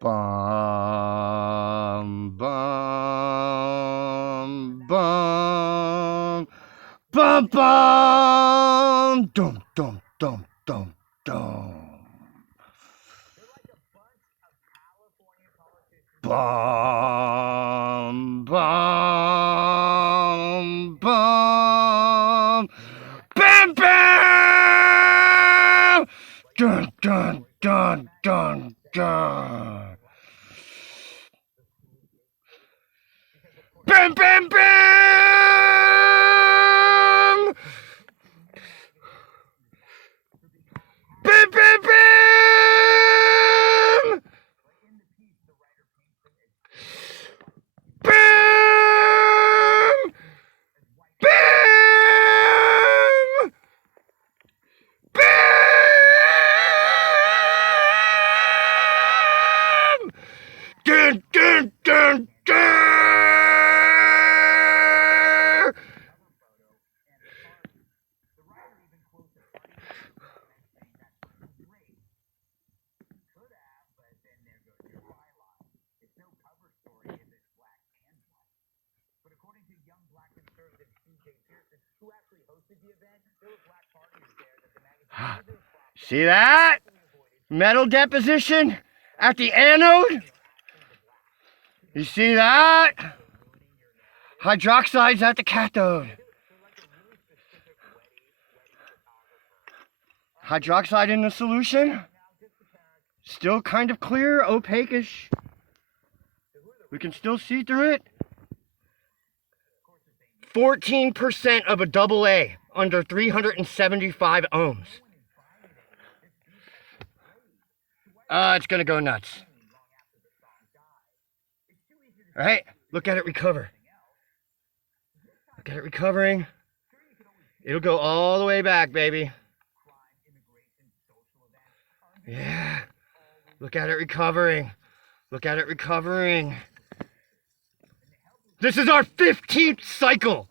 Bum, bum, bum, bum, bum, dum, dum, dum, dum, dum. Bum, bum, bum, bam, bam, dun, dun, dun, dun, dun. Bam, bam, bam! Bam, bam, bam! Bam! Bam! Bam! Dun, dun, dun, dun! See that? Metal deposition at the anode? You see that? Hydroxides at the cathode. Hydroxide in the solution. Still kind of clear, opaque-ish. We can still see through it. 14% of a double A under 375 ohms. It's gonna go nuts. All right, look at it recover. Look at it recovering. It'll go all the way back, baby. Yeah, look at it recovering. Look at it recovering. This is our 15th cycle.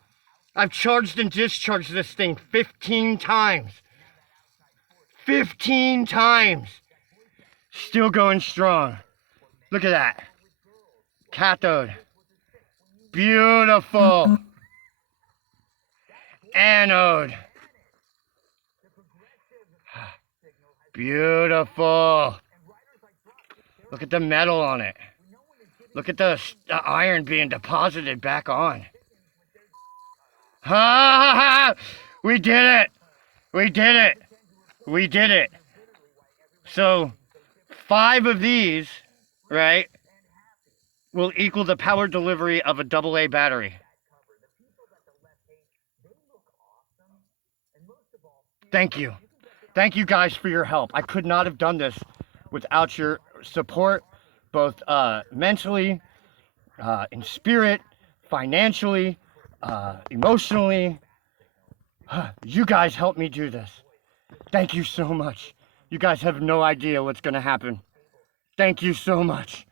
I've charged and discharged this thing 15 times. 15 times. Still going strong. Look at that. Cathode. Beautiful. Anode. Beautiful. Look at the metal on it. Look at the iron being deposited back on. Ha! We did it. We did it. We did it. So 5 of these, right, will equal the power delivery of a AA battery. Thank you. Thank you guys for your help. I could not have done this without your support, both mentally, in spirit, financially, emotionally. You guys helped me do this. Thank you so much. You guys have no idea what's going to happen. Thank you so much.